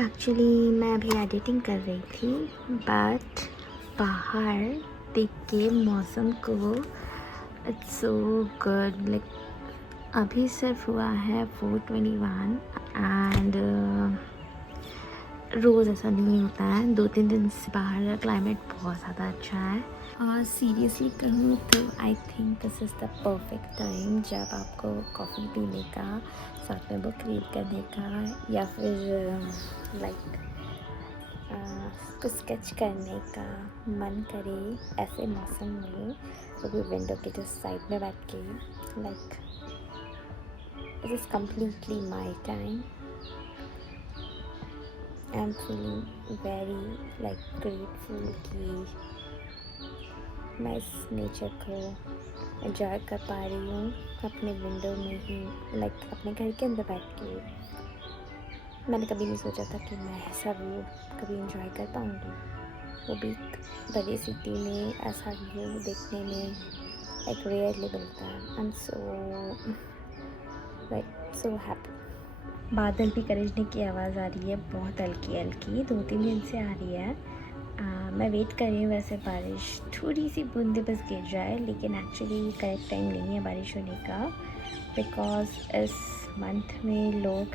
Actually मैं अभी editing कर रही थी, बट बाहर देख के मौसम को इट्स सो गुड। लाइक अभी सिर्फ हुआ है 4:21 एंड रोज़ ऐसा नहीं होता है। 2-3 दिन से बाहर का क्लाइमेट बहुत ज़्यादा अच्छा है। और सीरियसली कहूँ तो I think this is the perfect time जब आपको कॉफ़ी पीने का, साथ में बुक रीड करने का, या फिर लाइक कुछ स्केच करने का मन करे। ऐसे मौसम में वो भी विंडो के जस्ट साइड में बैठ के, like it is completely my time. I am feeling very like grateful कि मैं इस नेचर को एंजॉय कर पा रही हूँ अपने विंडो में ही, लाइक अपने घर के अंदर बैठ के। मैंने कभी नहीं सोचा था कि मैं ऐसा व्यू कभी एंजॉय कर पाऊँगी, वो भी बड़ी सिटी में। ऐसा व्यू देखने में लाइक रेयरली मिलता है। I am so happy. बादल भी गरजने की आवाज़ आ रही है, बहुत हल्की हल्की, 2-3 दिन से आ रही है। मैं वेट कर रही हूँ वैसे बारिश थोड़ी सी बूंदे बस गिर जाए, लेकिन एक्चुअली करेक्ट टाइम नहीं है बारिश होने का, बिकॉज़ इस मंथ में लोग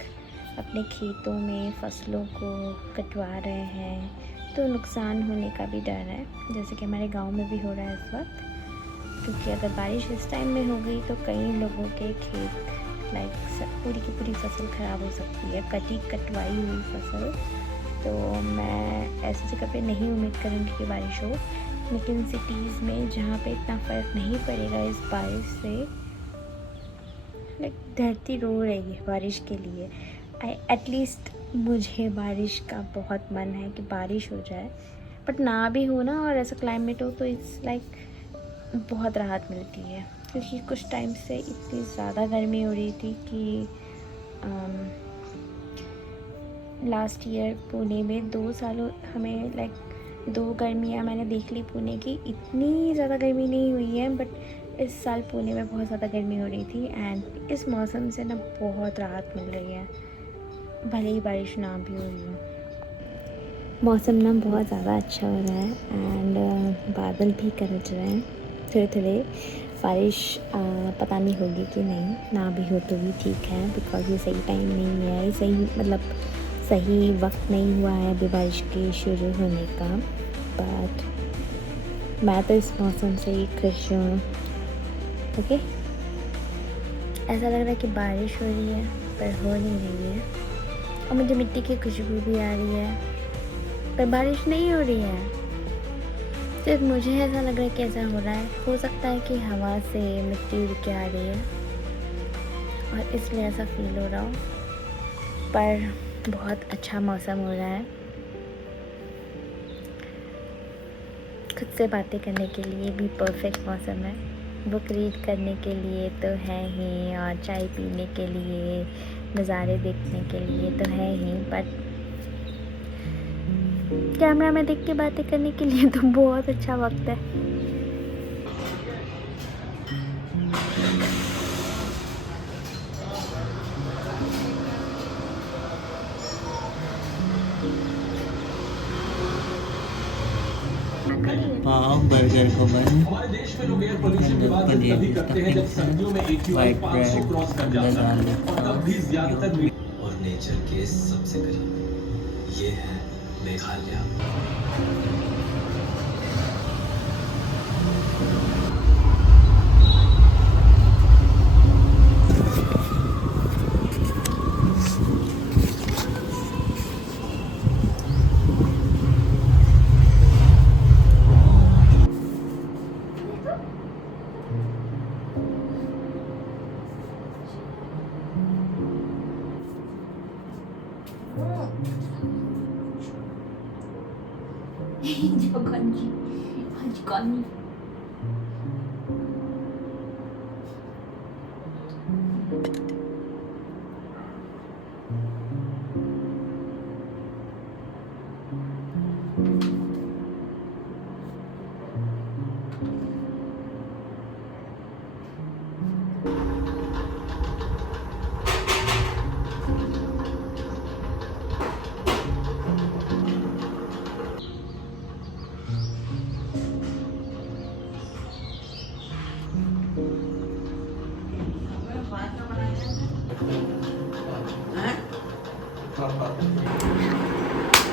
अपने खेतों में फसलों को कटवा रहे हैं, तो नुकसान होने का भी डर है, जैसे कि हमारे गांव में भी हो रहा है इस वक्त। क्योंकि अगर बारिश इस टाइम में हो गई तो कई लोगों के खेत लाइक पूरी की पूरी फसल ख़राब हो सकती है, कटवाई हुई फसल। तो मैं ऐसी जगह पे नहीं उम्मीद करूँगी कि बारिश हो, लेकिन सिटीज़ में जहाँ पे इतना फ़र्क नहीं पड़ेगा इस बारिश से, लाइक धरती रो रही है बारिश के लिए। एटलीस्ट मुझे बारिश का बहुत मन है कि बारिश हो जाए, बट ना भी हो ना और ऐसा क्लाइमेट हो तो इट्स लाइक बहुत राहत मिलती है। क्योंकि कुछ टाइम से इतनी ज़्यादा गर्मी हो रही थी कि लास्ट ईयर पुणे में 2 सालों हमें लाइक 2 गर्मियाँ मैंने देख ली पुणे की। इतनी ज़्यादा गर्मी नहीं हुई है, बट इस साल पुणे में बहुत ज़्यादा गर्मी हो रही थी एंड इस मौसम से ना बहुत राहत मिल रही है, भले ही बारिश ना भी हुई हो। मौसम ना बहुत ज़्यादा अच्छा हो रहा है एंड बादल भी गरज रहे हैं थोड़े थोड़े। बारिश पता नहीं होगी कि नहीं, ना भी हो तो भी ठीक है, बिकॉज़ ये सही टाइम नहीं है, ये सही वक्त नहीं हुआ है अभी बारिश के शुरू होने का। बट मैं तो इस मौसम से ही खुश हूँ। ओके, ऐसा लग रहा है कि बारिश हो रही है पर हो नहीं रही है, और मुझे मिट्टी की खुशबू भी आ रही है, पर बारिश नहीं हो रही है। सिर्फ मुझे ऐसा लग रहा है कि ऐसा हो रहा है। हो सकता है कि हवा से मिट्टी उड़ के आ रही है और इसलिए ऐसा फील हो रहा हो, पर बहुत अच्छा मौसम हो रहा है। खुद से बातें करने के लिए भी परफेक्ट मौसम है, बुक रीड करने के लिए तो है ही, और चाय पीने के लिए, नज़ारे देखने के लिए तो है ही, बट कैमरा में देख के बातें करने के लिए तो बहुत अच्छा वक्त है। पाव बर्गर को बन अंदर पनीर की स्टफिंग, वाइट ब्रेड, अंदर गार्लिक और नेचर के सबसे करीब ये है मेघालय। 건지 아직 건니.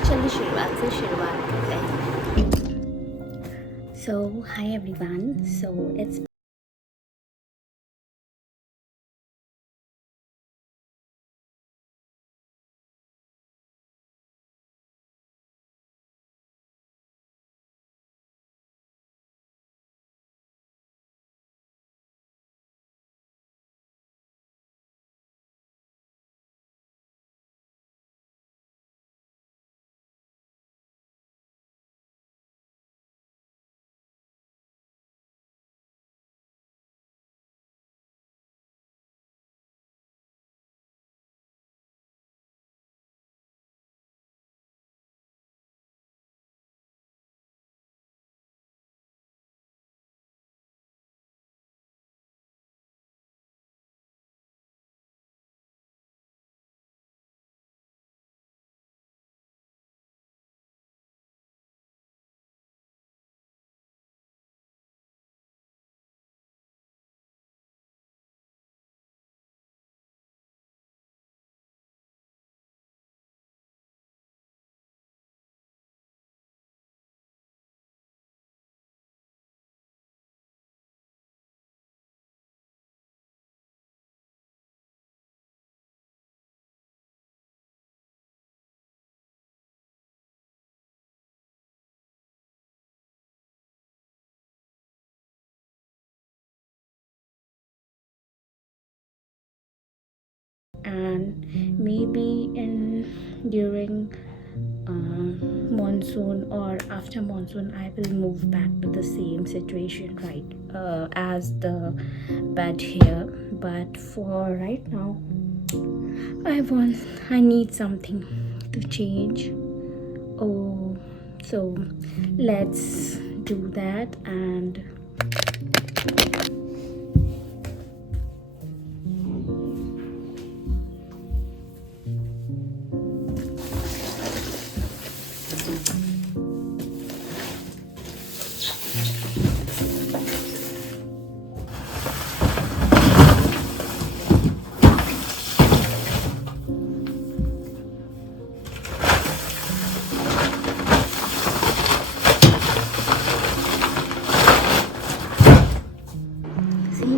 चलिए शुरुआत से शुरुआत करते हैं. So hi everyone. So it's and maybe during monsoon or after monsoon I will move back to the same situation, right, as the bed here. But for right now I need something to change. Oh, so let's do that. And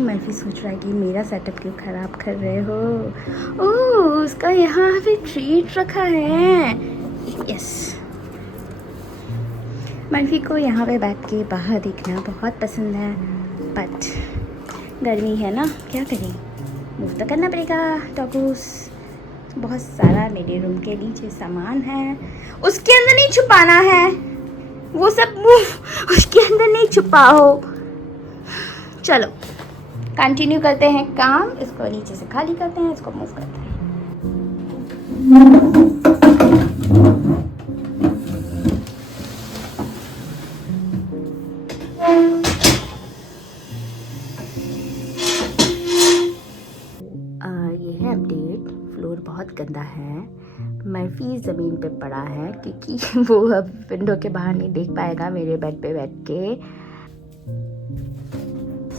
Murphy सोच रहा है कि मेरा setup क्यों ख़राब कर रहे हो. ओह, उसका यहाँ पे ट्रीट रखा है. यस, मर्फी को यहाँ पे बैठ के बाहर देखना बहुत पसंद है. बट गर्मी है ना, क्या करें, मूव तो करना पड़ेगा. टॉकूस बहुत सारा मेरे रूम के नीचे सामान है, उसके अंदर नहीं छुपाना है. वो सब मूव उसके अंदर नहीं छुपाओ. चलो कंटिन्यू करते हैं काम. इसको नीचे से खाली करते हैं, इसको मूव करते हैं. ये है अपडेट. फ्लोर बहुत गंदा है. मर्फी ज़मीन पे पड़ा है क्योंकि वो अब विंडो के बाहर नहीं देख पाएगा मेरे बेड पे बैठ के.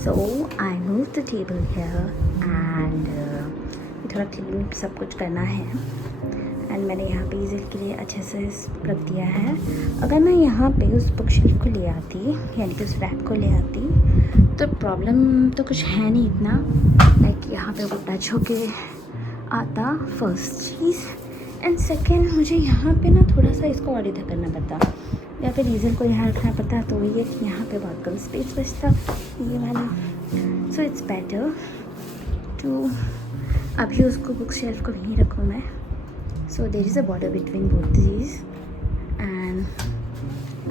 So I moved the table here and थोड़ा क्लीन सब कुछ करना है. एंड मैंने यहाँ पे इज़िल के लिए अच्छे से रख दिया है. अगर मैं यहाँ पे उस बुक शेल्फ को ले आती, यानी कि उस रैक को ले आती, तो प्रॉब्लम तो कुछ है नहीं इतना. लाइक यहाँ पे वो टच होके आता, फर्स्ट चीज़. एंड सेकेंड, मुझे यहाँ पे ना थोड़ा सा इसको और इधर करना पड़ता, या फिर डीजल को यहाँ रखना पड़ता. तो ये कि यहाँ पे बहुत कम स्पेस बचता ये वाला. सो इट्स बेटर टू अभी उसको बुक शेल्फ को यहीं रखूँ मैं. So there is a border between both these and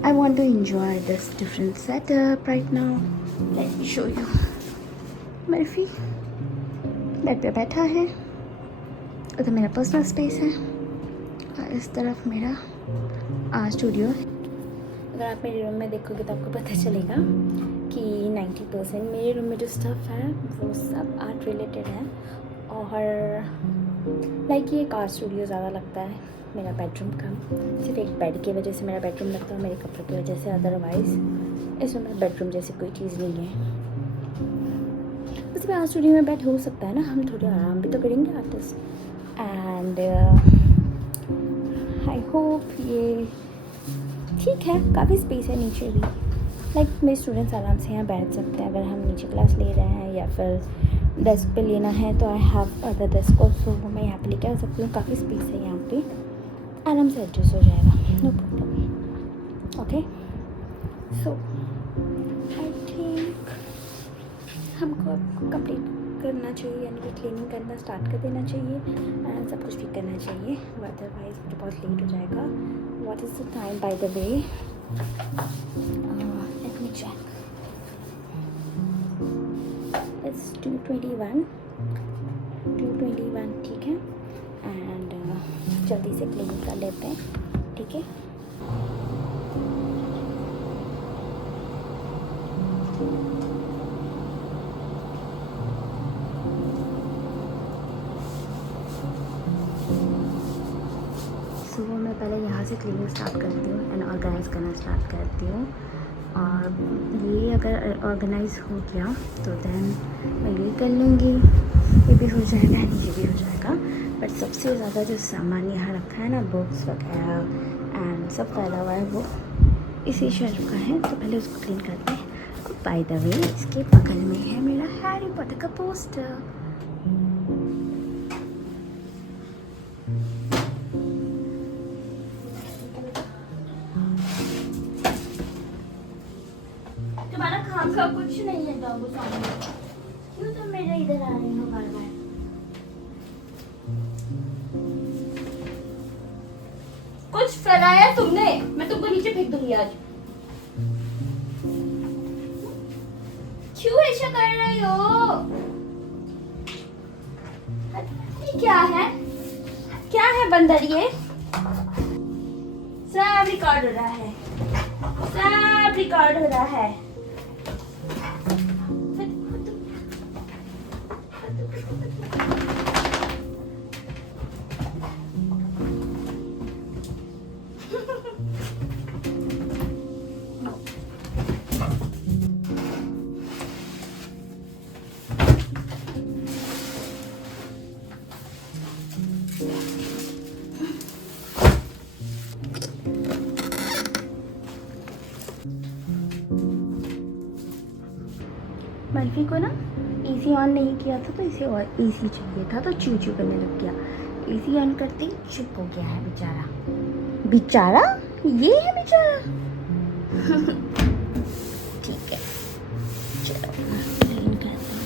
I want to enjoy this different setup right now. Let me show you. Murphy bed पे बैठा है, उधर मेरा पर्सनल स्पेस है और इस तरफ मेरा स्टूडियो है. अगर आप मेरे रूम में देखोगे तो आपको पता चलेगा कि 90% मेरे रूम में जो स्टफ़ है वो सब आर्ट रिलेटेड है. और लाइक ये कार स्टूडियो ज़्यादा लगता है मेरा बेडरूम का. सिर्फ एक बेड की वजह से मेरा बेडरूम लगता है, मेरे कपड़ों की वजह से. अदरवाइज़ इसमें मेरा बेडरूम जैसी कोई चीज़ नहीं है. वैसे आर्ट स्टूडियो में बेड हो सकता है ना, हम थोड़ा आराम भी तो करेंगे आर्टिस्ट. एंड आई होप ये ठीक है, काफ़ी स्पेस है नीचे भी, लाइक मेरे स्टूडेंट्स आराम से यहाँ बैठ सकते हैं अगर हम नीचे क्लास ले रहे हैं, या फिर डेस्क पे लेना है तो I have other desk also, मैं यहाँ पे लेके आ सकती हूँ। काफ़ी स्पेस है यहाँ पे, आराम से एडजस्ट हो जाएगा, no problem. Okay, so I think हमको अब कंप्लीट करना चाहिए, यानी कि क्लीनिंग करना स्टार्ट कर देना चाहिए एंड सब कुछ ठीक करना चाहिए, अदरवाइज मुझे बहुत लेट हो जाएगा। What is the time by the way? Let me check, it's 2:21, ठीक है। एंड जल्दी से क्लीनिंग कर लेते हैं, ठीक है। सो मैं पहले यहाँ से क्लीनिंग स्टार्ट करती हूँ एंड ऑर्गेनाइज करना स्टार्ट करती हूँ, और ये अगर ऑर्गेनाइज हो गया तो देन मैं ये कर लूँगी, ये भी हो जाएगा, ये भी हो जाएगा। बट सबसे ज़्यादा जो सामान यहाँ रखा है ना, बुक्स वगैरह एंड सब फैला हुआ है, वो इसी शेल्फ का है, तो पहले उसको क्लीन करते हैं। बाय द वे, इसके बगल में है मेरा हैरी पॉटर का पोस्टर। तुम्हारा काम का कुछ नहीं है बाबू सामने, क्यों तुम मेरे इधर आ रही हो बार बार? कुछ फैलाया तुमने, मैं तुमको नीचे फेंक दूंगी आज। क्यों ऐसा कर रही हो? ये क्या है? क्या है बंदर ये? सब रिकॉर्ड हो रहा है, सब रिकॉर्ड हो रहा है। मल्फी को ना एसी ऑन नहीं किया था, तो इसे और एसी चाहिए था, तो चू चू करने लग गया। एसी ऑन करते ही चुप हो गया है बेचारा। बेचारा ये है बेचारा। ठीक है, चलो क्लीन करते हैं।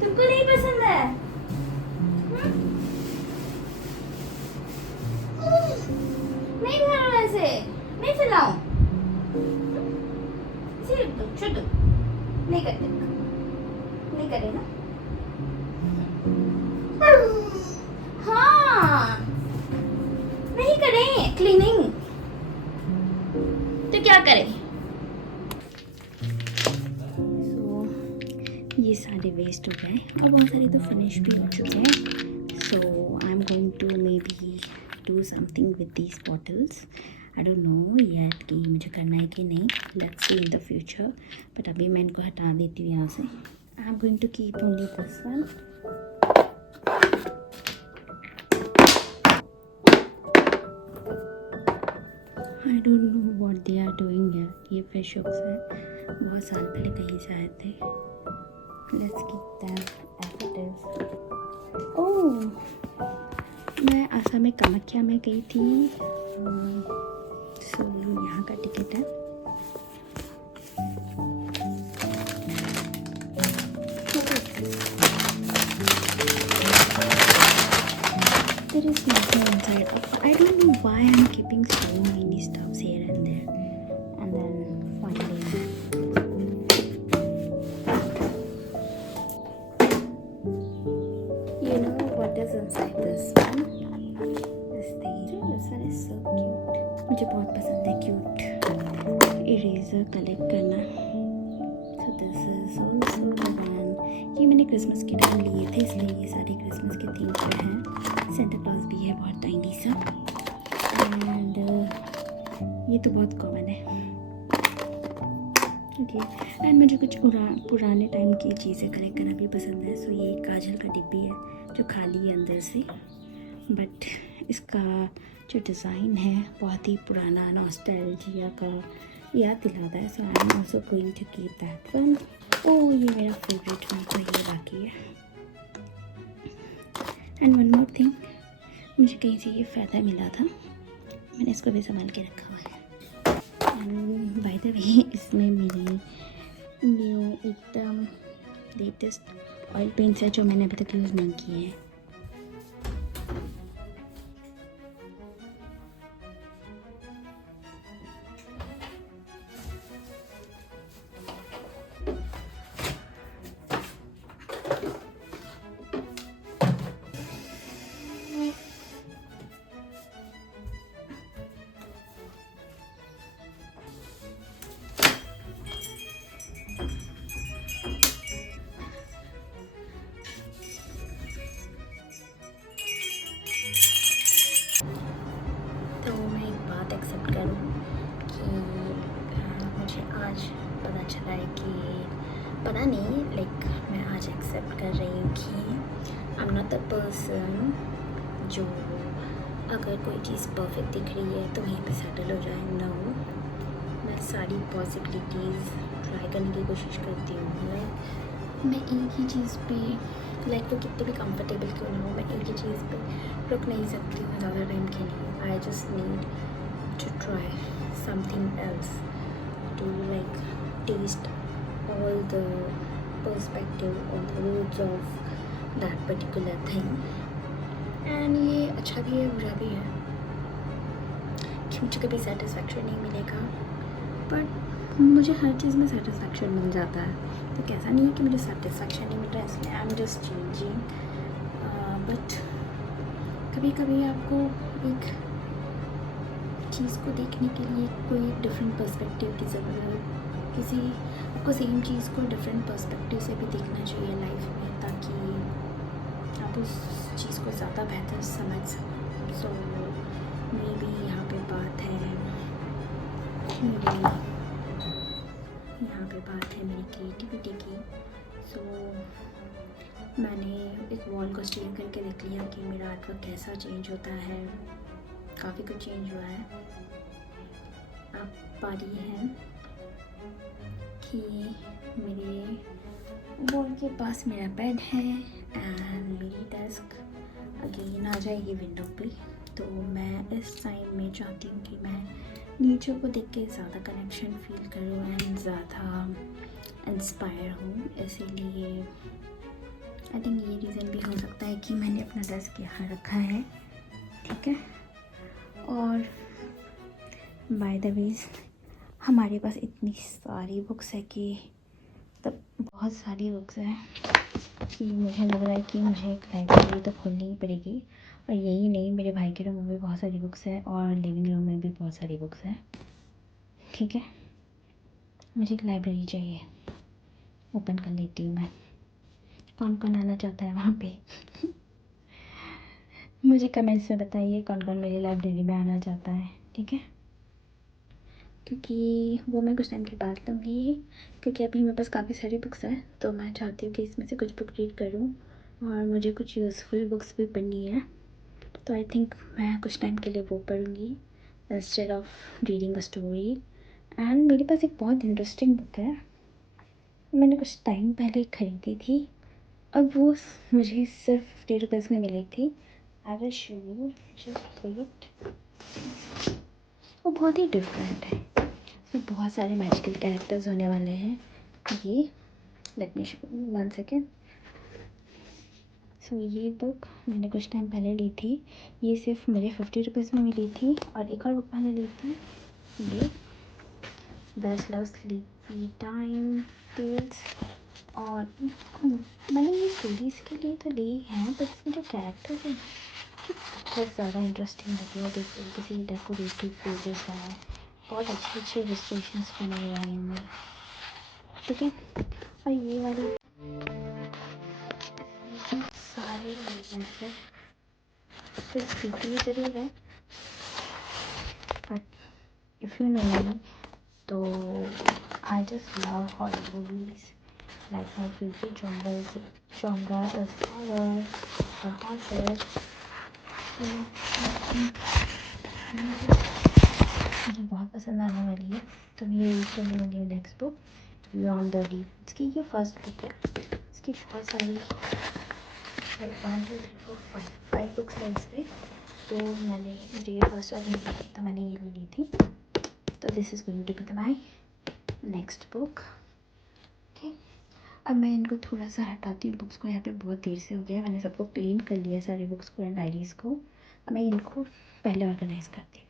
तुमको नहीं पसंद है? नहीं खाना ऐसे, नहीं खिलाऊं, सिर्फ दो, छोड़ दो, नहीं करते, नहीं करेगा। हाँ, नहीं करें क्लीनिंग तो क्या करें? ये सारे वेस्ट हो गए और बहुत सारे तो फिनिश भी हो चुके हैं। So I am going to maybe do something with these bottles. I don't know yet कि मुझे करना है कि नहीं, let's see in the future, but अभी मैं इनको हटा देती हूँ यहाँ से। I'm going to keep only this one. I don't know what they are doing here. ये fish hooks है, बहुत साल पहले कहीं से आए थे। Let's keep them as it is. Oh, मैं असम में कामाख्या में गई थी, सो यहाँ का टिकट है। There is nothing inside. I don't know why I'm keeping so many stuffs here and there, and then finally you know what is inside this one? This one is so cute. मुझे बहुत पसंद है cute eraser collect करना। So this is also one. ये मैंने Christmas के time लिए थे, इसलिए ये सारे क्रिसमस के थीम पर हैं। सेंटा क्लॉज भी है बहुत टाइनी सा, एंड ये तो बहुत कॉमन है। ओके। एंड मुझे कुछ पुराने टाइम की चीज़ें कलेक्ट करना भी पसंद है। सो ये काजल का डिब्बी है जो खाली है अंदर से, बट इसका जो डिज़ाइन है बहुत ही पुराना नॉस्टैल्जिया का याद दिलाता है। So I am also going to keep that one. Oh ये मेरा फेवरेट वन तो ये बाकी है। एंड वन मोर थिंग, मुझे कहीं से ये फ़ायदा मिला था, मैंने इसको भी संभाल के रखा हुआ है। एंड बाय द वे इसमें मेरी न्यू एकदम लेटेस्ट ऑयल पेंट्स है जो मैंने अभी तक यूज़ नहीं किए हैं। तो मैं एक बात एक्सेप्ट करूँ कि मुझे आज पता चला है कि पता नहीं, लाइक मैं आज एक्सेप्ट कर रही हूँ कि I am not the person जो अगर कोई चीज़ परफेक्ट दिख रही है तो वहीं पे सेटल हो जाए। नो, मैं सारी पॉसिबिलिटीज़ ट्राई करने की कोशिश करती हूँ। मैं एक ही चीज़ पे, लाइक वो कितने भी कंफर्टेबल क्यों ना हो, मैं एक ही चीज़ पे रुक नहीं सकती हूँ ज़्यादा टाइम के लिए। I just need to try something else, to like test all the perspective on the roots of that particular thing. And ये अच्छा भी है बुरा भी है कि मुझे कभी सेटिस्फेक्शन नहीं मिलेगा, बट मुझे हर चीज़ में सेटिस्फेक्शन मिल जाता है। तो कैसा नहीं है कि मुझे सेटिस्फेक्शन नहीं मिल रहा है, इसलिए I am just changing. But कभी कभी आपको एक चीज़ को देखने के लिए कोई डिफरेंट पर्सपेक्टिव की ज़रूरत, किसी आपको सेम चीज़ को डिफरेंट पर्सपेक्टिव से भी देखना चाहिए लाइफ में, ताकि आप उस चीज़ को ज़्यादा बेहतर समझ सकें। सो मे बी यहाँ पे बात है मेरी क्रिएटिविटी की। सो मैंने इस वॉल को स्टेयर करके देख लिया कि मेरा आर्टवर्क कैसा चेंज होता है। काफ़ी कुछ चेंज हुआ है। अब बारी है कि मेरे वॉल के पास मेरा बेड है एंड मेरी डेस्क अगेन आ जाएगी विंडो पे। तो मैं इस टाइम में चाहती हूँ कि मैं नेचर को देख के ज़्यादा कनेक्शन फील करूँ एंड ज़्यादा इंस्पायर हूँ। इसीलिए आई थिंक ये रीज़न भी हो सकता है कि मैंने अपना डेस्क यहाँ रखा है, ठीक है। और बाय द वे हमारे पास इतनी सारी बुक्स है कि तब बहुत सारी बुक्स हैं कि मुझे लग रहा है कि मुझे एक लाइब्रेरी तो खोलनी ही पड़ेगी। और यही नहीं, मेरे भाई के रूम में भी बहुत सारी बुक्स हैं और लिविंग रूम में भी बहुत सारी बुक्स हैं, ठीक है। मुझे एक लाइब्रेरी चाहिए। ओपन कर लेती हूँ मैं। कौन कौन आना चाहता है वहाँ पे मुझे कमेंट्स में बताइए कौन कौन मेरी लाइब्रेरी में आना चाहता है, ठीक है। क्योंकि वो मैं कुछ टाइम के बाद लूँगी, क्योंकि अभी मेरे पास काफ़ी सारी बुक्स हैं। तो मैं चाहती हूँ कि इसमें से कुछ बुक रीड करूँ और मुझे कुछ यूज़फुल बुक्स भी पढ़नी है। तो आई थिंक मैं कुछ टाइम के लिए वो पढ़ूँगी instead of reading a story. And मेरे पास एक बहुत इंटरेस्टिंग बुक है, मैंने कुछ टाइम पहले ख़रीदी थी और वो मुझे सिर्फ 50 रुपीज़ में मिली थी। I will show you, just wait. वो बहुत ही डिफरेंट है, इसमें बहुत सारे मैजिकल कैरेक्टर्स होने वाले हैं। ये लेट मी शो, 1 सेकेंड। सो ये बुक मैंने कुछ टाइम पहले ली थी। ये सिर्फ मुझे 50 रुपीज़ में मिली थी। और एक और बुक मैंने ली थी, ये best love sleepy time tales. और मैंने ये स्टोरीज़ के लिए तो ली है, बट इसमें जो कैरेक्टर्स हैं बहुत ज़्यादा इंटरेस्टिंग लगी है। देखिए किसी डेकोरेटिव पेजेस हैं, बहुत अच्छे अच्छे इलस्ट्रेशंस बने हुए हैं इनमें, ठीक है। और ये वाली सारे हैं, सिर्फ स्पीकर ज़रूर है, बट इफ़ यू नो मी तो I just love horror movies. Like my favorite genre is horror or haunted. So, मुझे बहुत पसंद आने वाली है, तो ये रीड करने वाली है next book beyond the deep. इसकी ये फर्स्ट बुक है। इसकी बहुत सारी 1 2 3 4 5 बुक्स है इसमें, तो मुझे ये फर्स्ट वाली मिली थी, तो मैंने ये ले ली थी। तो this is going to be my next book. Okay, अब मैं इनको थोड़ा सा हटाती हूँ बुक्स को। यहाँ पे बहुत देर से हो गया, मैंने सबको क्लीन कर लिया सारी बुक्स को एंड डायरीज़ को। अब मैं इनको पहले ऑर्गेनाइज़ करती हूँ।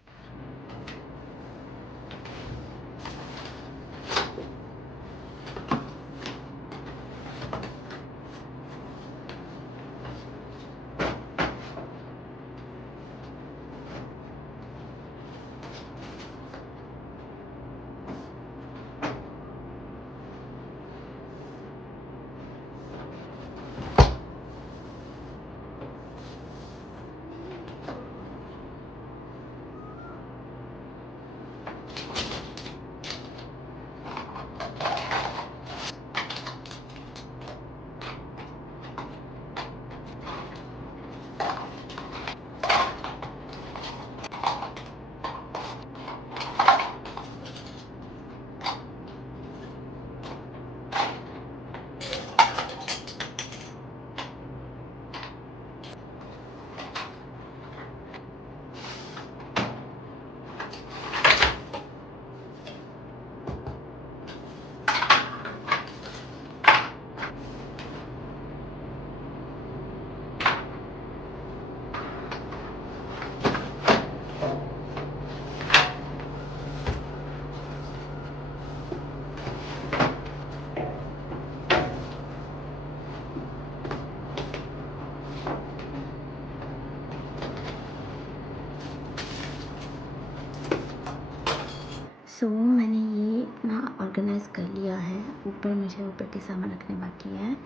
सो मैंने ये इतना ऑर्गेनाइज़ कर लिया है। ऊपर के सामान रखने बाकी है।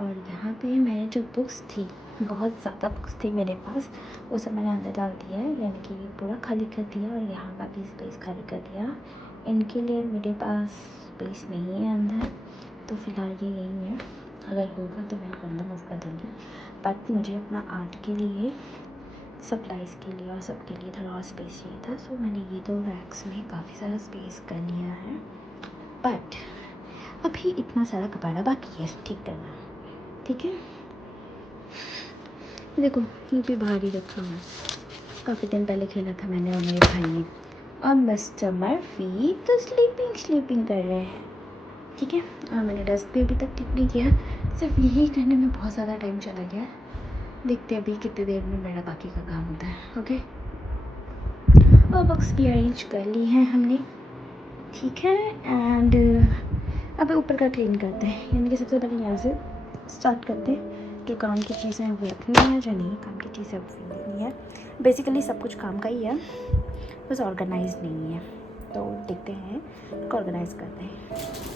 और यहाँ पे मैंने जो बुक्स थी, बहुत ज़्यादा बुक्स थी मेरे पास, वो सब मैंने अंदर डाल दिया है, यानी कि पूरा खाली कर दिया और यहाँ का भी स्पेस खाली कर दिया। इनके लिए मेरे पास स्पेस नहीं है अंदर, तो फ़िलहाल ये यही है। अगर होगा तो मैं अंदर मूव कर दूँगी, बट मुझे अपना आर्ट के लिए, सप्लाइज़ के लिए और सब के लिए थोड़ा और स्पेस चाहिए था। सो मैंने ये 2 रैक्स में काफ़ी सारा स्पेस कर लिया है, बट अभी इतना सारा कपड़ा बाकी है ठीक करना। ठीक है, देखो ये भी बाहर ही रखा हुआ है, काफ़ी दिन पहले खेला था मैंने और मेरे भाई ने। और मिस्टर मर्फी तो स्लीपिंग कर रहे हैं। ठीक है, और मैंने डेस्क भी अभी तक ठीक नहीं किया, सिर्फ यही करने में बहुत ज़्यादा टाइम चला गया। देखते हैं अभी कितनी देर में मेरा बाकी का काम होता है। ओके, और बुक्स भी अरेंज कर ली हैं हमने। ठीक है, एंड अब ऊपर का क्लीन करते हैं, यानी कि सबसे पहले यहाँ से स्टार्ट करते हैं। जो काम की चीज़ें हैं वो रखनी है, जो नहीं काम की चीज़ें वो रखनी है। बेसिकली सब कुछ काम का ही है, बस ऑर्गेनाइज नहीं है। तो देखते हैं, ऑर्गेनाइज करते हैं।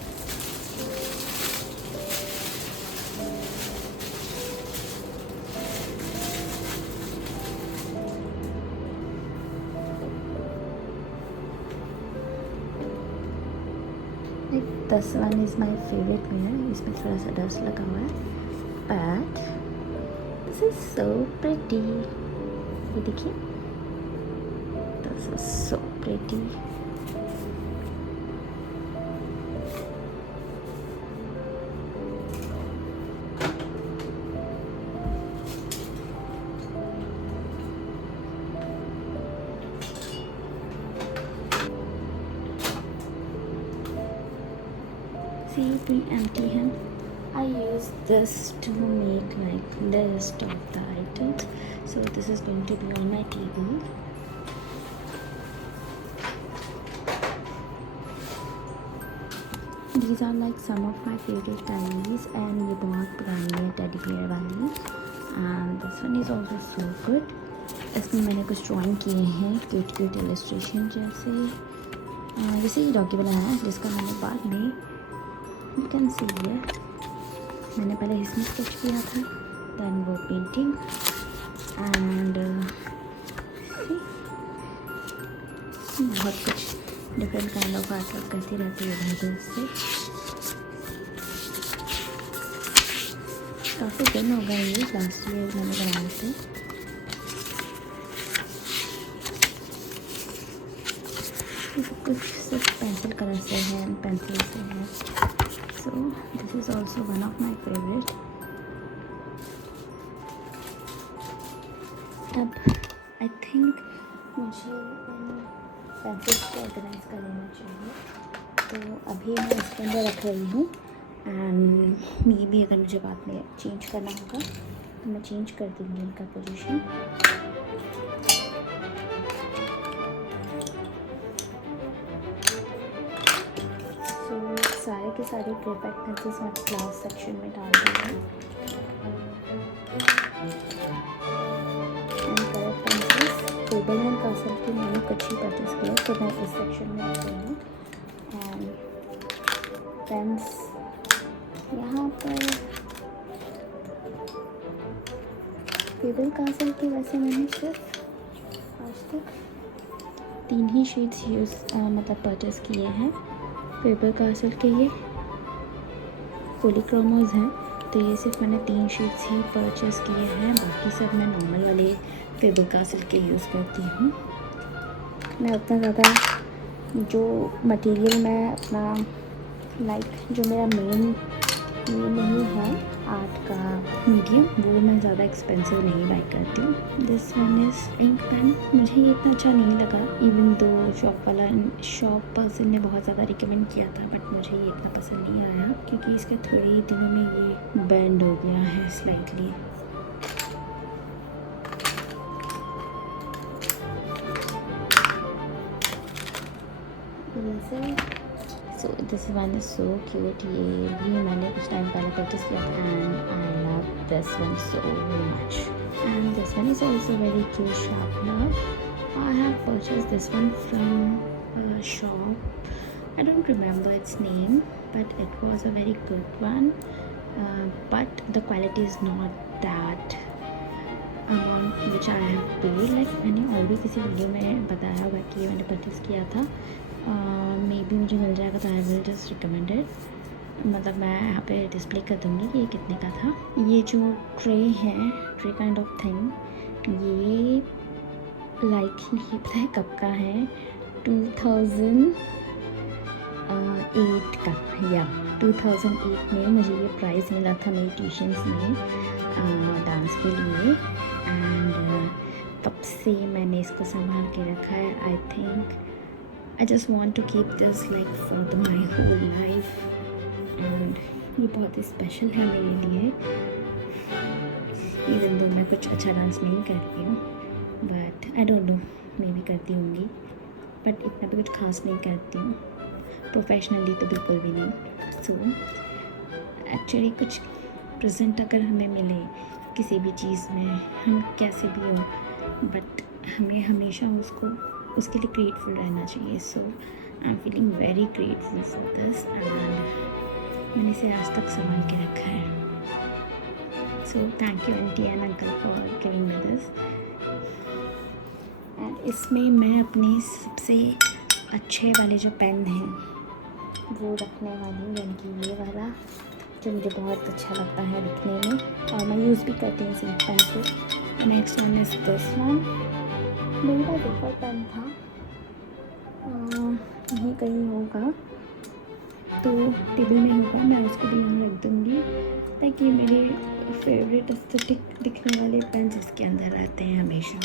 This one is my favorite mirror. इसमें थोड़ा सा डस्ट लगा हुआ है, but this is so pretty. ये देखिए, this is so pretty. See, the empty hand. I use this to make like list of the items. So this is going to be on my table. These are like some of my favorite diaries, and ये बहुत पुरानी है teddy bear वाली। And this one is also so good. इसमें मैंने कुछ drawing किए हैं, क्यूट इलस्ट्रेशन जैसे ये डॉगी बनाया है, जिसका मैंने बाद में यू कैन सी है, मैंने पहले इसमें स्केच किया था, दैन वो पेंटिंग एंड बहुत कुछ different kind of art work करती रहती है इधर उधर से। काफ़ी दिन हो गए, ये लास्ट ईयर मैंने बनाए थे। कुछ सिर्फ पेंसिल कलर से है, पेंसिल से है। So this is also one of my favourite. अब आई थिंक मुझे पेंसिल्स को ऑर्गेनाइज कर लेना चाहिए, तो अभी मैं इसके अंदर रख रही हूँ। एंड मे भी अगर मुझे बाद में चेंज करना होगा तो मैं चेंज कर दूँगी इनका पोजीशन। सारे के सारे ग्रेफाइट पेंसिल्स मैं क्लास सेक्शन में डाल दूँगी। And colour pencils Faber and Castell की मैंने कुछ ही परचेज किया, तो मैं इस सेक्शन में रखती हूँ। एंड पेन्स यहाँ पर फेबर कासल की वैसे मैंने सिर्फ आज तक 3 ही शेड्स यूज़ मतलब परचेज़ किए हैं। फेबर कासल के ये पॉलीक्रोमोस हैं, तो ये सिर्फ मैंने 3 शीट्स ही परचेज़ किए हैं। बाकी सब मैं नॉर्मल वाले फेबर कासल के यूज़ करती हूँ। मैं उतना ज़्यादा जो मटेरियल मैं अपना जो मेरा मेन ये नहीं है आर्ट का मीडियम, वो मैं ज़्यादा एक्सपेंसिव नहीं बाई करती हूँ। This one is ink pen. मुझे ये इतना अच्छा नहीं लगा, इवन दो शॉप पर्सन ने बहुत ज़्यादा रिकमेंड किया था, बट मुझे ये इतना पसंद नहीं आया क्योंकि इसके थोड़े ही दिनों में ये बैंड हो गया है slightly. So this one is so cute. ये भी मैंने कुछ टाइम पहले परचेस किया था and I love this one so much. And this one is also very cute sharpener. I have purchase this one from shop. I don't remember it's name, but it was a very good one, but the quality is not that amount which I have paid. Like मैंने और भी किसी video में बताया हुआ कि मैंने purchase किया था। मे बी मुझे मिल जाएगा तो आई विल जस्ट रिकमेंडेड, मतलब मैं यहाँ पे डिस्प्ले कर दूँगी कि ये कितने का था। ये जो ट्रे है, ट्रे काइंड ऑफ थिंग, ये लाइक ये पता है कब का है, 2008 का, या 2008 में मुझे ये प्राइज़ मिला था मेरी ट्यूशन्स में डांस के लिए। एंड तब से मैंने इसको संभाल के रखा है। I think I just want to keep this like for my whole life, and ये बहुत ही स्पेशल है मेरे लिए। इवन दो मैं कुछ अच्छा डांस नहीं करती हूँ, बट आई डोंट नो, मे भी करती होंगी, बट इतना भी कुछ खास नहीं करती हूँ, प्रोफेशनली तो बिल्कुल भी नहीं। सो एक्चुअली कुछ प्रेजेंट अगर हमें मिले किसी भी चीज़ में, हम कैसे भी हो, बट हमें हमेशा उसके लिए ग्रेटफुल रहना चाहिए। So I am feeling very grateful for this, and मैंने इसे आज तक संभाल के रखा है। So thank you aunty and uncle for giving me this. And इसमें मैं अपने सबसे अच्छे वाले जो पेन हैं वो रखने वाली हूँ, यानी कि ये वाला जो मुझे बहुत अच्छा लगता है दिखने में, और मैं यूज़ भी करती हूँ इस पेन को। Next one is this one. मेरा पेपर पेन था, यहीं कहीं होगा, तो टेबल में होगा, मैं उसको भी यहाँ रख दूँगी ताकि मेरे फेवरेट एस्थेटिक दिखने वाले पेन्स इसके अंदर रहते हैं हमेशा।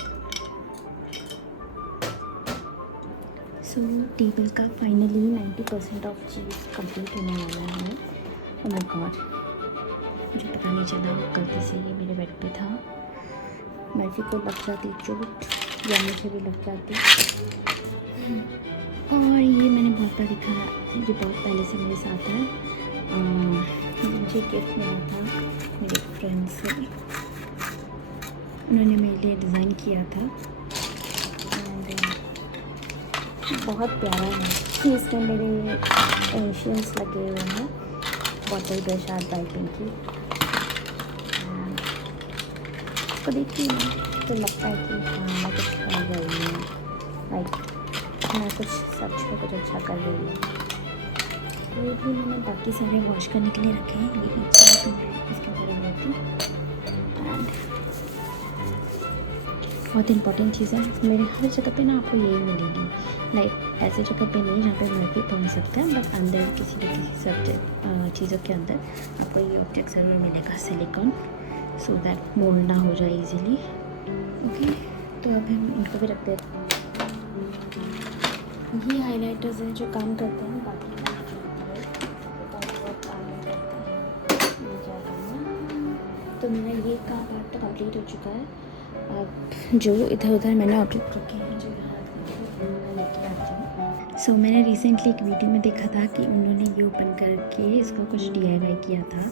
सो टेबल का फाइनली 90% ऑफ चीज़ कंप्लीट होने वाला है। ओह माय गॉड, मुझे पता नहीं चला गलती से ये मेरे बेड पे था। मर्जी को लग जाती चोट, या मुझे भी लग जाती। और ये मैंने बहुत बार दिखाया, ये बहुत पहले से मेरे साथ है। मुझे गिफ्ट मिला था मेरे फ्रेंड से, उन्होंने मेरे लिए डिज़ाइन किया था, और बहुत प्यारा है। इसमें मेरे इनिशियल्स लगे हुए हैं, bottle brush art by Pinky. तो देखिए तो लगता है कि हाँ मैं कुछ कर रही हूँ, लाइक मैं कुछ सच में कुछ अच्छा कर रही हूँ। वो भी मैंने बाकी सारे वॉश करने के लिए रखे हैं। ये अच्छा इसके ऊपर होती एंड बहुत इंपॉर्टेंट चीज़ें मेरे हर जगह पे ना आपको यही मिलेगी। लाइक ऐसे जगह पे नहीं जहाँ पे मर भी पहुँच सकता है, बट अंदर किसी न किसी सब्जेक्ट चीज़ों के अंदर आपको ये ऑब्जेक्ट ज़रूर मिलेगा, सिलिकॉन, सो दैट मोल्ड ना हो जाए इजीली। ओके, तो अब हम इनको भी रखते हैं। ये हाइलाइटर्स हैं जो काम करते हैं, बाकी तो मेरा ये काम पार्ट तो कंप्लीट हो चुका है। अब जो इधर उधर मैंने ऑब्जेक्ट रखे हैं जो यहाँ लेके आती हूँ। सो मैंने रिसेंटली एक वीडियो में देखा था कि उन्होंने ये ओपन करके इसको कुछ DIY किया था,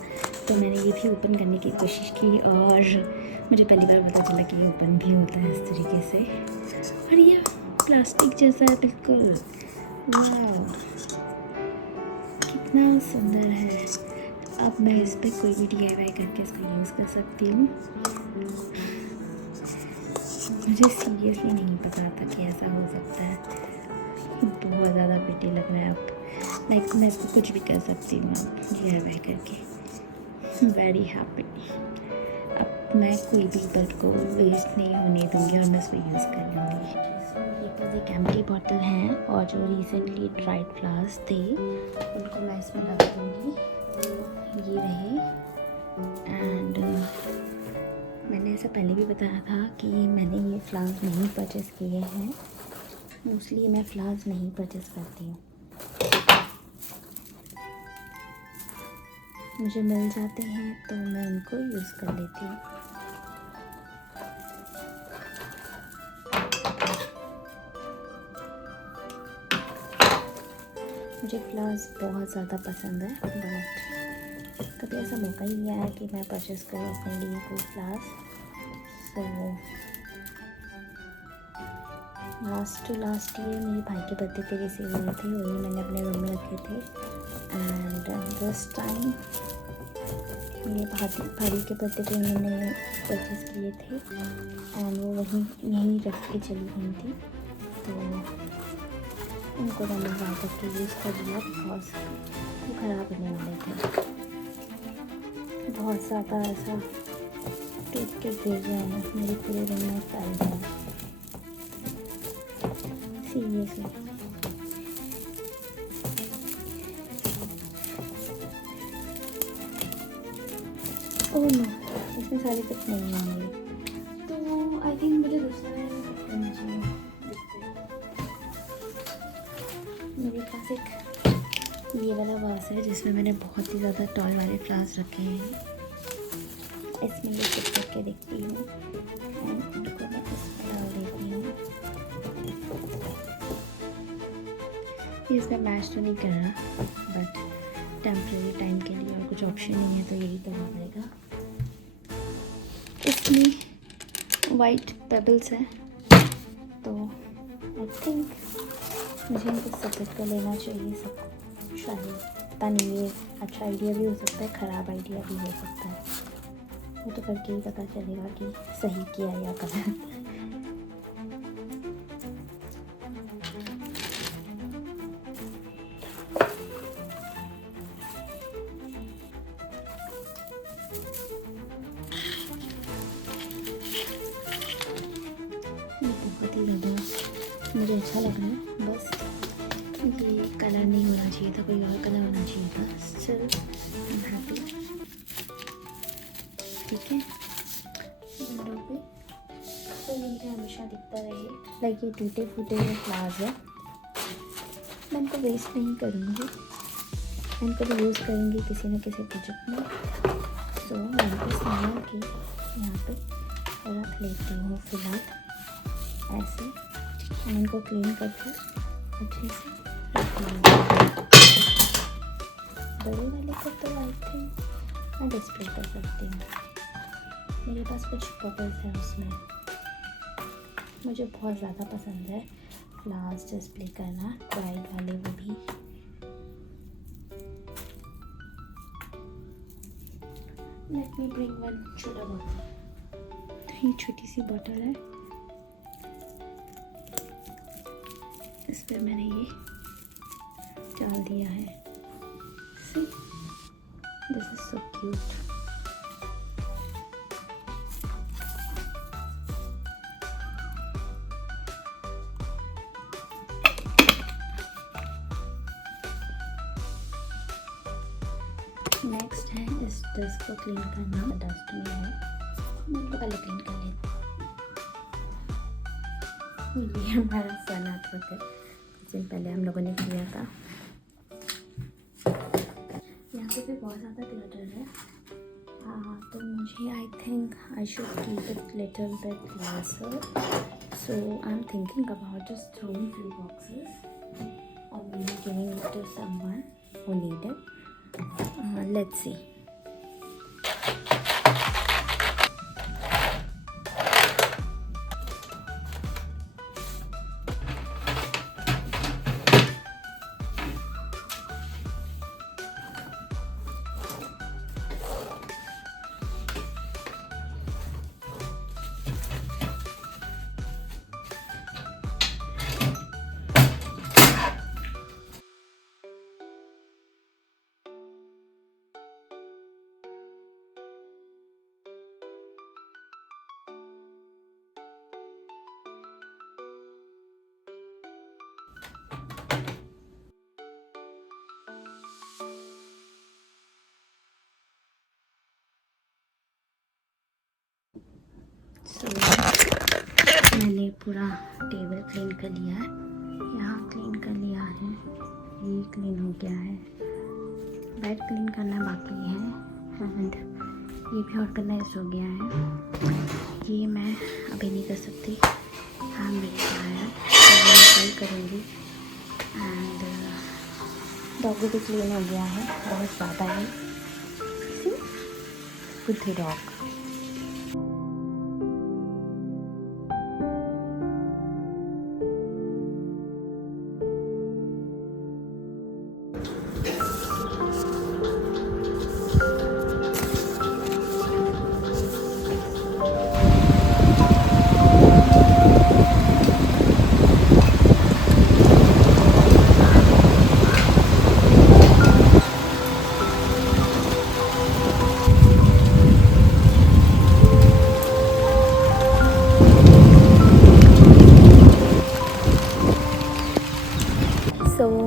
तो मैंने ये भी ओपन करने की कोशिश की और मुझे पहली बार पता चला कि ये ओपन भी होता है इस तरीके से। और ये प्लास्टिक जैसा है बिल्कुल। वाह, कितना सुंदर है। अब मैं इस पर कोई भी DIY करके इसको यूज़ कर सकती हूँ। मुझे सीरियसली नहीं पता था कि ऐसा हो सकता है। बहुत ज़्यादा प्रिटी लग रहा है अब। लाइक मैं इसको कुछ भी कर सकती हूँ DIY करके। Very happy. अब मैं कोई भी बट को वेस्ट नहीं होने दूँगी और मैं इसको यूज़ कर लूँगी। ये बस एक एम्प्टी बॉटल हैं और जो रिसेंटली ड्राइड फ्लावर्स थे उनको मैं इसमें लगा दूँगी। ये रहे एंड मैंने ऐसा पहले भी बताया था कि मैंने ये फ्लावर्स नहीं परचेज़ किए हैं। मोस्टली मैं फ्लावर्स नहीं परचेज़ करती हूँ, मुझे मिल जाते हैं तो मैं उनको यूज़ कर लेती हूँ। मुझे फ्लावर्स बहुत ज़्यादा पसंद है, बट कभी ऐसा मौका ही नहीं आया कि मैं परचेज़ करूँ अपने लिए कोई फ्लावर्स। सो लास्ट ईयर मेरे भाई के बर्थडे पे रिसीव हुए थे, वही मैंने अपने रूम में रखे थे। एंड दिस टाइम मेरे भाई के बर्थडे पे मैंने परचेज़ किए थे एंड वो यहीं रख के चली गई थी, तो उनको मैंने वाटर के यूज़ कर लिया बिकॉज वो ख़राब होने वाले थे। बहुत ज़्यादा ऐसा टूट के गिर रहे हैं, मेरे पूरे रूम में फैल गए हैं सीरियसली। ओह नो, इसमें सारे कुछ नहीं होंगे, तो आई थिंक मुझे दूसरा करना चाहिए। मेरे पास एक ये वाला वास है जिसमें मैंने बहुत ही ज़्यादा टॉय वाले फ्लावर्स रखे हैं। इसमें ये फिट करके देखती हूँ एंड इनको मैं इसमें डाल देती हूँ। ये इसमें मैच तो नहीं कर रहा, बट टेम्प्रेरी टाइम के लिए और कुछ ऑप्शन नहीं है तो यही करना पड़ेगा। इसमें वाइट पेबल्स हैं, तो आई थिंक मुझे इनको सेपरेट कर लेना चाहिए सबको। शायद पता नहीं, ये अच्छा आइडिया भी हो सकता है, ख़राब आइडिया भी हो सकता है। वो तो करके ही पता चलेगा कि सही किया या गलत। बहुत ही ज़्यादा मुझे अच्छा लग रहा है, बस ये कलर नहीं होना चाहिए था, कोई और कलर होना चाहिए था। Still I am happy. ठीक है, विंडो पे तो मुझे हमेशा दिखता रहे। लाइक ये टूटे फूटे हुए फ्लावर्स है, मैं इनको वेस्ट नहीं करूँगी, मैं इनको भी यूज़ करूँगी किसी न किसी प्रोजेक्ट में। सो मैं इनको संभाल के यहाँ पे रख लेती हूँ फिलहाल ऐसे। मैं इनको क्लीन करके अच्छे से रख लूँगी। बड़े वाले को तो आई थिंक मैं डिस्प्ले कर सकती हूँ, मेरे पास कुछ बबल्स हैं उसमें। मुझे बहुत ज़्यादा पसंद है फ्लावर्स डिस्प्ले करना, ब्राइड वाले वो भी। लेट मी ब्रिंग वन छोटा बॉटल। ये छोटी सी बॉटल है, इस पर मैंने ये डाल दिया है। See, this is so cute. Next है इस डस्ट को क्लीन करना। डस्ट में है, मैं तो पहले क्लीन कर लेती हूँ। ये हमारा सन आर्ट वर्क है, कुछ दिन पहले हम लोगों ने किया था। यहाँ पे भी बहुत ज़्यादा क्लटर है, तो मुझे I think I should keep it little bit lesser, so I am thinking about just throwing few boxes और maybe giving it to someone who need it. Let's see. So, मैंने पूरा टेबल क्लीन कर लिया है, यहाँ clean कर लिया है, ये क्लीन हो गया है, बेड क्लीन करना बाकी है एंड ये भी ऑर्गेनाइज हो गया है। ये मैं अभी नहीं कर सकती, हाँ मेरे आया तो मैं कल करूँगी। एंड डॉग भी क्लीन हो गया है, बहुत ज़्यादा है। बुद्धि डॉग।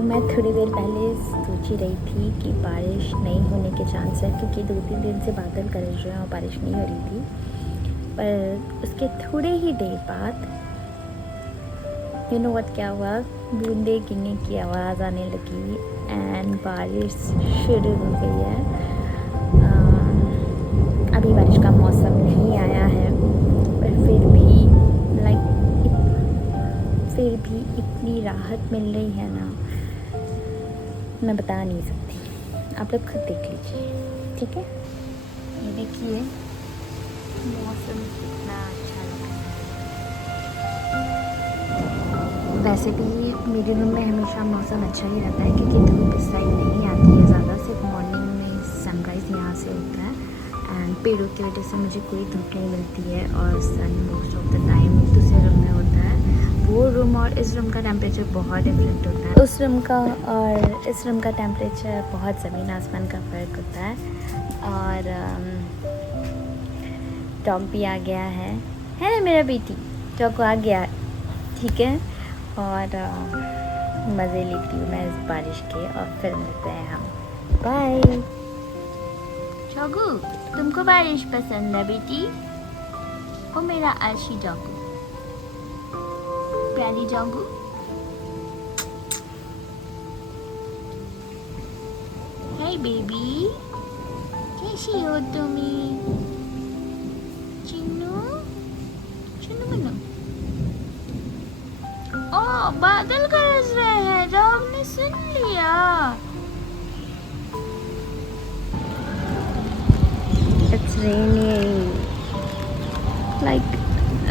मैं थोड़ी देर पहले सोच ही रही थी कि बारिश नहीं होने के चांस है, क्योंकि 2-3 दिन से बादल गरज रहे हैं और बारिश नहीं हो रही थी। पर उसके थोड़े ही देर बाद यू नो व्हाट क्या हुआ, बूंदे गिरने की आवाज़ आने लगी एंड बारिश शुरू हो गई है। अभी बारिश का मौसम नहीं आया है, पर फिर भी इतनी राहत मिल रही है ना, मैं बता नहीं सकती। आप लोग खुद देख लीजिए, ठीक है। ये देखिए मौसम कितना अच्छा लग रहा है। वैसे भी मेरे रूम में हमेशा मौसम अच्छा ही रहता है, क्योंकि धूप इस साइड नहीं आती है ज़्यादा, सिर्फ मॉर्निंग में सनराइज़ यहाँ से होता है एंड पेड़ों की वजह से मुझे कोई धूप नहीं मिलती है और सन मोस्ट ऑफ द टाइम दूसरे रूम में होता है। वो रूम और इस रूम का टेम्परेचर बहुत डिफरेंट होता है। उस रूम का और इस रूम का टेम्परेचर बहुत ज़मीन आसमान का फ़र्क होता है। और डॉग भी आ गया है ना मेरा बेटी, डॉग आ गया, ठीक है। और मज़े लेती हूँ मैं इस बारिश के, और फिर मिलते हैं हम। बाय। चोगू, तुमको बारिश पसंद है बेटी? ओ मेरा आशी डॉगू, प्यारी डॉगू। हाय बेबी, कैसी हो तुम्ही? चिन्नू चिन्नू मनु। ओ बादल गरज रहे हैं, डॉग ने सुन लिया। It's raining. Like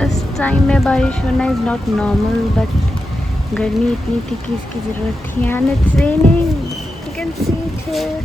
इस टाइम में बारिश होना इज़ नॉट नॉर्मल, बट गर्मी इतनी थी कि इसकी ज़रूरत थी। And it's raining, you can see it here.